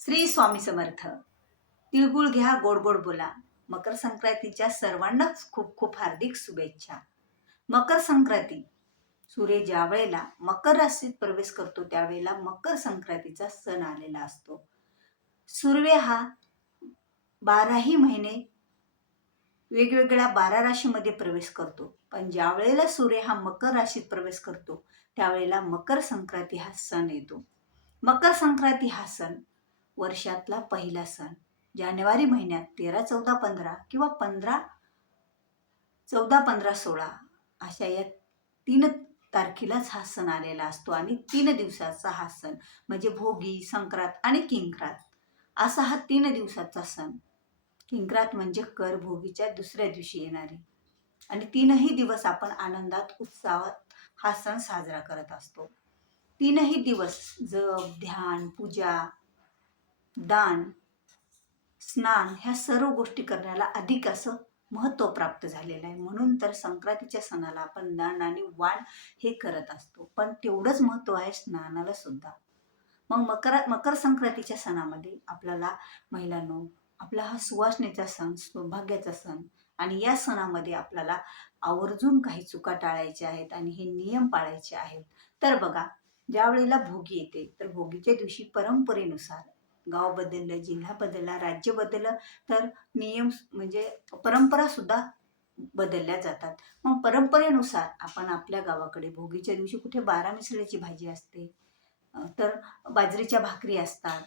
श्री स्वामी समर्थ. तिळगुळ घ्या, गोड गोड बोला. मकर संक्रांतीच्या सर्वांनाच खूप खूप हार्दिक शुभेच्छा. मकर संक्रांती, सूर्य ज्या वेळेला मकर राशीत प्रवेश करतो त्यावेळेला मकर संक्रांतीचा सण आलेला असतो. सूर्य हा 12ही महिने वेगवेगळ्या 12 राशीमध्ये प्रवेश करतो, पण ज्या वेळेला सूर्य हा मकर राशीत प्रवेश करतो त्यावेळेला मकर संक्रांती हा सण येतो. मकर संक्रांती हा सण वर्षातला पहिला सण. जानेवारी महिन्यात 13, 14, 15 किंवा 15, 14, 15, 16 अशा या 3 तारखेलाच हा सण आलेला असतो आणि 3 दिवसाचा हा सण म्हणजे भोगी, संक्रांत आणि किंक्रात असा हा 3 दिवसाचा सण. किंक्रात म्हणजे कर भोगीच्या दुसऱ्या दिवशी येणारी आणि 3ही दिवस आपण आनंदात उत्साहात हा सण साजरा करत असतो. 3ही दिवस जप, ध्यान, पूजा, दान, स्नान ह्या सर्व गोष्टी करण्याला अधिक असं महत्त्व प्राप्त झालेलं आहे. म्हणून तर संक्रांतीच्या सणाला आपण दान आणि वाण हे करत असतो, पण तेवढंच महत्त्व आहे स्नानाला सुद्धा. मग मकर संक्रांतीच्या सणामध्ये आपल्याला महिलांनो, आपला हा सुवासनेचा सण, सौभाग्याचा सण आणि या सणामध्ये आपल्याला आवर्जून काही चुका टाळायच्या आहेत आणि हे नियम पाळायचे आहेत. तर बघा, ज्या वेळेला भोगी येते तर भोगीच्या दिवशी परंपरेनुसार गाव बदललं, जिल्हा बदलला, राज्य बदललं तर नियम म्हणजे परंपरा सुद्धा बदलल्या जातात. मग परंपरेनुसार आपण आपल्या गावाकडे भोगीच्या दिवशी कुठे 12 मिसळीची भाजी असते, तर बाजरीच्या भाकरी असतात.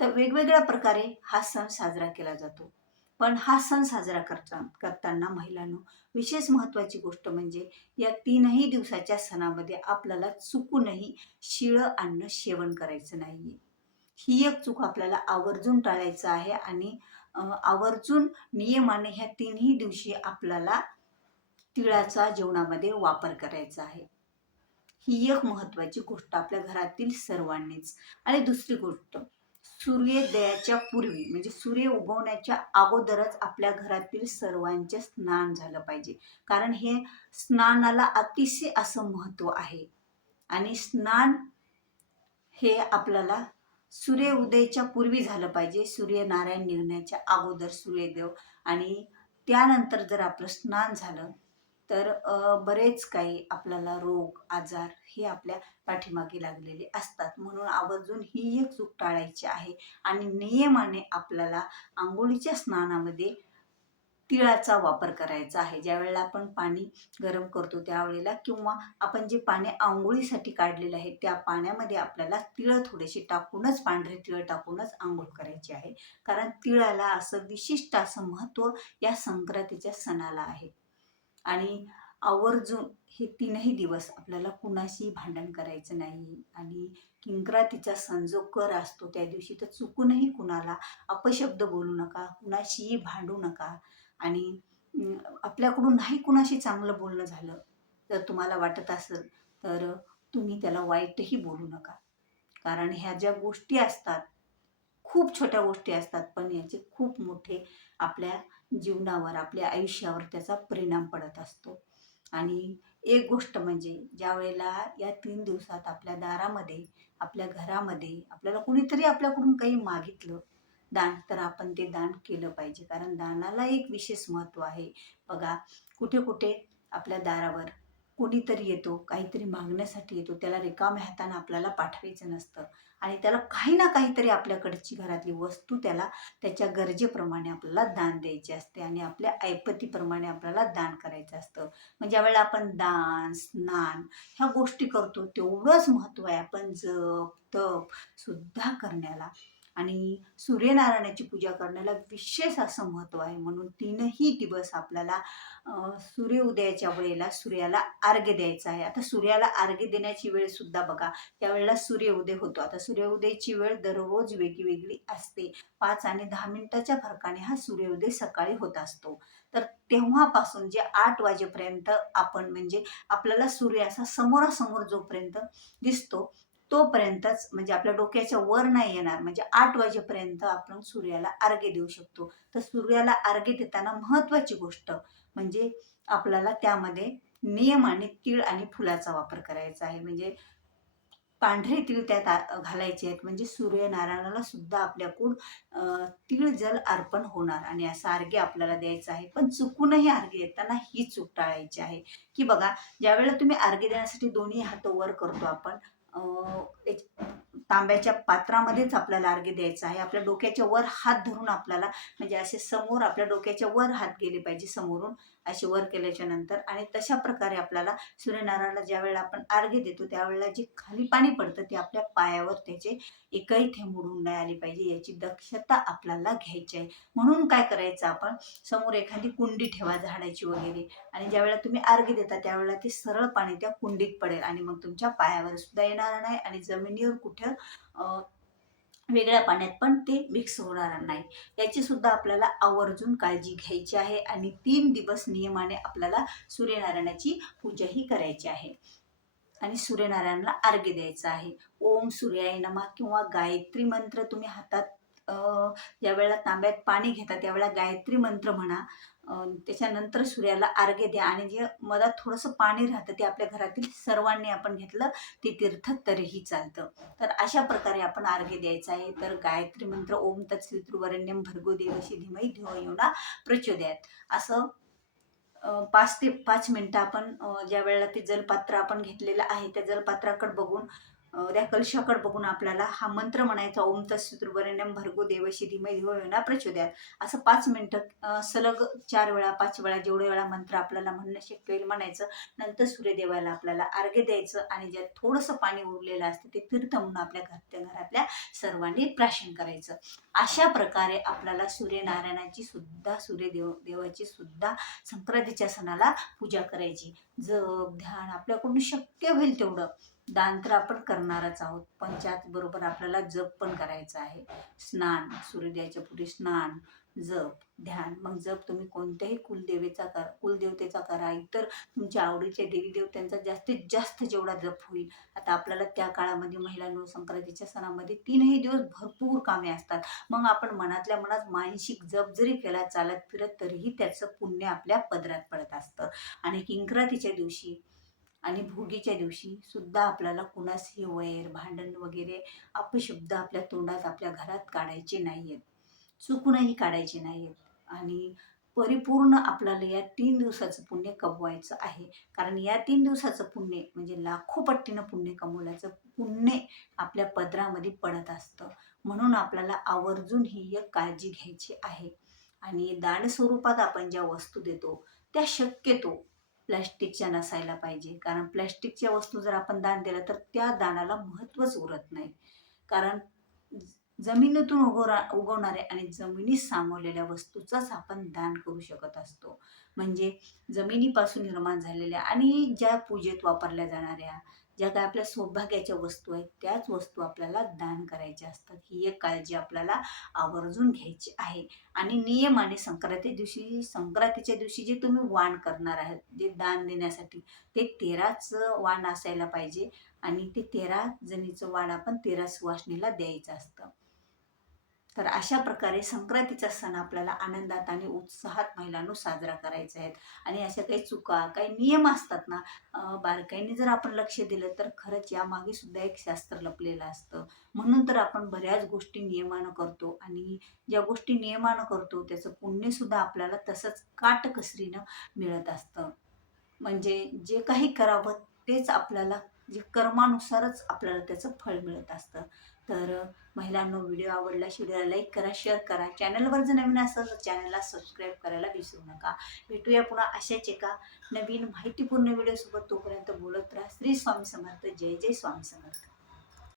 तर वेगवेगळ्या प्रकारे हा सण साजरा केला जातो. पण हा सण साजरा करताना महिलांनो, विशेष महत्त्वाची गोष्ट म्हणजे या 3ही दिवसाच्या सणामध्ये आपल्याला चुकूनही शिळं अन्न सेवन करायचं नाहीये. ही एक चूक आपल्याला आवर्जून टाळायचं आहे आणि आवर्जून नियमाने ह्या 3ही दिवशी आपल्याला तिळाचा जेवणामध्ये वापर करायचा आहे. ही एक महत्त्वाची गोष्ट आपल्या घरातील सर्वांनीच. आणि दुसरी गोष्ट, सूर्योदयाच्या पूर्वी म्हणजे सूर्य उगवण्याच्या अगोदरच आपल्या घरातील सर्वांचे स्नान झालं पाहिजे. कारण हे स्नानाला अतिशय असं महत्त्व आहे आणि स्नान हे आपल्याला सूर्योदयाच्या पूर्वी झालं पाहिजे. सूर्यनारायण निघण्याच्या अगोदर सूर्यदेव आणि त्यानंतर जर आपलं स्नान झालं तर बरेच काही आपल्याला रोग, आजार हे आपल्या पाठीमागे लागलेले असतात. म्हणून आवर्जून ही एक चूक टाळायची आहे आणि नियमाने आपल्याला अंघोळीच्या स्नानामध्ये तिळाचा वापर करायचा आहे. ज्यावेळेला आपण पाणी गरम करतो त्यावेळेला किंवा आपण जे पाणी अंघोळीसाठी काढलेलं आहे त्या पाण्यामध्ये आपल्याला तिळ थोडेसे टाकूनच, पांढरे तिळ टाकूनच अंघोळ करायची आहे. कारण तिळाला असं विशिष्ट असं महत्त्व या संक्रांतीच्या सणाला आहे. आणि आवर्जून हे 3ही दिवस आपल्याला कुणाशी भांडण करायचं नाही आणि किंक्रातीचा सण जो कर असतो त्या दिवशी तर चुकूनही कुणाला अपशब्द बोलू नका, कुणाशीही भांडू नका आणि आपल्याकडून नाही कुणाशी चांगलं बोलणं झालं जर तुम्हाला वाटत असेल तर तुम्ही त्याला वाईटही बोलू नका. कारण ह्या ज्या गोष्टी असतात, खूप छोट्या गोष्टी असतात, पण याचे खूप मोठे आपल्या जीवनावर, आपल्या आयुष्यावर त्याचा परिणाम पडत असतो. आणि एक गोष्ट म्हणजे ज्या वेळेला या 3 दिवसात आपल्या दारामध्ये, आपल्या घरामध्ये आपल्याला कुणीतरी आपल्याकडून काही मागितलं दान, तर आपण ते दान केलं पाहिजे. कारण दानाला एक विशेष महत्त्व आहे. बघा, कुठे कुठे आपल्या दारावर कोणीतरी येतो, काहीतरी मागण्यासाठी येतो, त्याला रिकाम्या हाताने आपल्याला पाठवायचं नसतं आणि त्याला काही ना काहीतरी आपल्याकडची घरातली वस्तू त्याला त्याच्या गरजेप्रमाणे आपल्याला दान द्यायचे असते आणि आपल्या ऐपतीप्रमाणे आपल्याला दान करायचं असतं. मग ज्यावेळेला आपण दान, स्नान ह्या गोष्टी करतो तेवढंच महत्त्व आहे आपण जप, तप सुद्धा करण्याला आणि सूर्यनारायणाची पूजा करण्याला विशेष असं महत्त्व आहे. म्हणून 3ही दिवस आपल्याला सूर्योदयाच्या वेळेला सूर्याला अर्घ्य द्यायचं आहे. आता सूर्याला अर्घ्य देण्याची वेळ सुद्धा बघा, त्यावेळेला सूर्योदय होतो. आता सूर्योदयाची वेळ दररोज वेगळी असते. 5 आणि 10 मिनिटाच्या फरकाने हा सूर्योदय सकाळी होत असतो. तर तेव्हापासून जे 8 वाजेपर्यंत आपण म्हणजे आपल्याला सूर्य असा समोरासमोर जोपर्यंत दिसतो तोपर्यंतच म्हणजे आपल्या डोक्याच्या वर नाही येणार, म्हणजे 8 वाजेपर्यंत आपण सूर्याला अर्घ्य देऊ शकतो. तर सूर्याला अर्घ्य देताना महत्त्वाची गोष्ट म्हणजे आपल्याला त्यामध्ये नियमाने तीळ आणि फुलाचा वापर करायचा आहे. म्हणजे पांढरे तीळ त्यात घालायचे आहेत, म्हणजे सूर्यनारायणाला सुद्धा आपल्याकडून तीळ जल अर्पण होणार आणि असा अर्घ्य आपल्याला द्यायचा आहे. पण चुकूनही अर्घ्य देताना ही चूक टाळायची आहे, की बघा ज्यावेळेला तुम्ही अर्घ्य देण्यासाठी दोन्ही हात वर करतो आपण, तांब्याच्या पात्रामध्येच आपल्याला अर्घ्य द्यायचं आहे. आपल्या डोक्याच्या वर हात धरून आपल्याला, म्हणजे असे समोर आपल्या डोक्याच्या वर हात गेले पाहिजे समोरून, असे वर केल्याच्या नंतर. आणि तशा प्रकारे आपल्याला सूर्यनारायणाला ज्यावेळेला आपण अर्घ्य देतो त्यावेळेला जे खाली पाणी पडतं ते आपल्या पायावर त्याचे एकही थेंब उडून नाही आले पाहिजे, याची दक्षता आपल्याला घ्यायची आहे. म्हणून काय करायचं, आपण समोर एखादी कुंडी ठेवा झाडाची वगैरे, आणि ज्यावेळेला तुम्ही अर्घ्य देता त्यावेळेला ते सरळ पाणी त्या कुंडीत पडेल आणि मग तुमच्या पायावर सुद्धा येणार नाही आणि जमिनीवर कुठं वेगळ्या पाण्यात पण ते मिक्स होणार नाही, याची सुद्धा आपल्याला आवर्जून काळजी घ्यायची आहे. आणि 3 दिवस नियमाने आपल्याला सूर्यनारायणाची पूजाही करायची आहे आणि सूर्यनारायणाला अर्घ्य द्यायचं आहे. ओम सूर्याय नमः किंवा गायत्री मंत्र तुम्ही हातात ज्यावेळेला तांब्यात पाणी घेता त्यावेळेला गायत्री मंत्र म्हणा. त्याच्यानंतर सूर्याला अर्घ्य द्या आणि जे मधात थोडंसं पाणी राहतं ते आपल्या घरातील सर्वांनी आपण घेतलं ते तीर्थ तरीही चालतं. तर अशा प्रकारे आपण अर्घ्य द्यायचं आहे. तर गायत्री मंत्र ओम तत्सवितुर्वरेण्यं भर्गो देवस्य धीमहि धियो यो नः प्रचोदयात्, असं 5 ते 5 मिनिटं आपण ज्या वेळेला ते जलपात्र आपण घेतलेलं आहे त्या जलपात्राकडे बघून, त्या कलशाकडे बघून आपल्याला हा मंत्र म्हणायचा, ओम तत्सवितुर्वरेण्यं भर्गो देवस्य धीमहि धियो यो नः प्रचोदयात्. असं 5 मिनिटं सलग 4 वेळा 5 वेळा जेवढे वेळा मंत्र आपल्याला म्हणणं शक्य होईल म्हणायचं. नंतर सूर्यदेवाला आपल्याला अर्घ्य द्यायचं आणि ज्यात थोडंसं पाणी उरलेलं असतं ते तीर्थ म्हणून आपल्या घरातल्या सर्वांनी प्राशन करायचं. अशा प्रकारे आपल्याला सूर्यनारायणाची सुद्धा, देवाची सुद्धा संक्रांतीच्या सणाला पूजा करायची. जप ध्यान आपल्याकडून शक्य होईल तेवढं दान तर आपण करणारच आहोत, पण त्याचबरोबर आपल्याला जप पण करायचा आहे. स्नान, सूर्योदयाच्या पूर्वी स्नान, जप, ध्यान. मग जप तुम्ही कोणत्याही कुलदेवतेचा करा, इतर तुमच्या आवडीच्या देवी देवतांचा जास्तीत जास्त जेवढा जप होईल. आता आपल्याला त्या काळामध्ये महिलांनो संक्रांतीच्या सणामध्ये 3ही दिवस भरपूर कामे असतात. मग आपण मनातल्या मनात मानसिक जप जरी केला चालत फिरत तरीही त्याचं पुण्य आपल्या पदरात पडत असतं. आणि किंक्रांतीच्या दिवशी आणि भोगीच्या दिवशी सुद्धा आपल्याला कुणाशी वैर भांडण वगैरे अपशब्द आपल्या तोंडात आपल्या घरात काढायचे नाहीयेत, चुकूनही काढायचे नाहीयेत. आणि परिपूर्ण आपल्याला या 3 दिवसाचं पुण्य कमवायचं आहे. कारण या 3 दिवसाचं पुण्य म्हणजे लाखो पट्टीनं पुण्य कमवल्याचं पुण्य आपल्या पदरामध्ये पडत असतं. म्हणून आपल्याला आवर्जून ही एक काळजी घ्यायची आहे. आणि दान स्वरूपात आपण ज्या वस्तू देतो त्या शक्यतो प्लॅस्टिकच्या नसायला पाहिजे. कारण प्लॅस्टिकच्या वस्तू जर आपण दान दिलं तर त्या दानाला महत्त्वच उरत नाही. कारण जमिनीतून उगवणाऱ्या आणि जमिनीत सामावलेल्या वस्तूचाच आपण दान करू शकत असतो. म्हणजे जमिनीपासून निर्माण झालेल्या आणि ज्या पूजेत वापरल्या जाणाऱ्या ज्या काय आपल्या सौभाग्याच्या वस्तू आहेत त्याच वस्तू आपल्याला दान करायच्या असतात. ही एक काळजी आपल्याला आवर्जून घ्यायची आहे. आणि नियमाने संक्रांतीच्या दिवशी जे तुम्ही वाण करणार आहात, जे दान देण्यासाठी, ते 13च वाण असायला पाहिजे आणि ते 13 जणीचं वाण आपण 13 सुवासिनीला द्यायचं असतं. तर अशा प्रकारे संक्रांतीचा सण आपल्याला आनंदात आणि उत्साहात महिलांनो साजरा करायचा आहे. आणि अशा काही चुका, काही नियम असतात ना, बारकाईने जर आपण लक्ष दिलं तर खरंच यामागे सुद्धा एक शास्त्र लपलेलं असतं. म्हणून तर आपण बऱ्याच गोष्टी नियमानं करतो आणि ज्या गोष्टी नियमानं करतो त्याचं पुण्यसुद्धा आपल्याला तसंच काटकसरीनं मिळत असतं. म्हणजे जे काही करावं तेच आपल्याला, जे कर्मानुसारच आपल्याला त्याचं फळ मिळत असतं. तर महिलांनो, व्हिडिओ आवडला व्हिडिओला लाईक करा, शेअर करा. चॅनलवर जर नवीन असाल तर चॅनलला सबस्क्राईब करायला विसरू नका. भेटूया पुन्हा अशाच एका नवीन माहितीपूर्ण व्हिडिओसोबत. तोपर्यंत बोलत राहा. श्री स्वामी समर्थ. जय जय स्वामी समर्थ.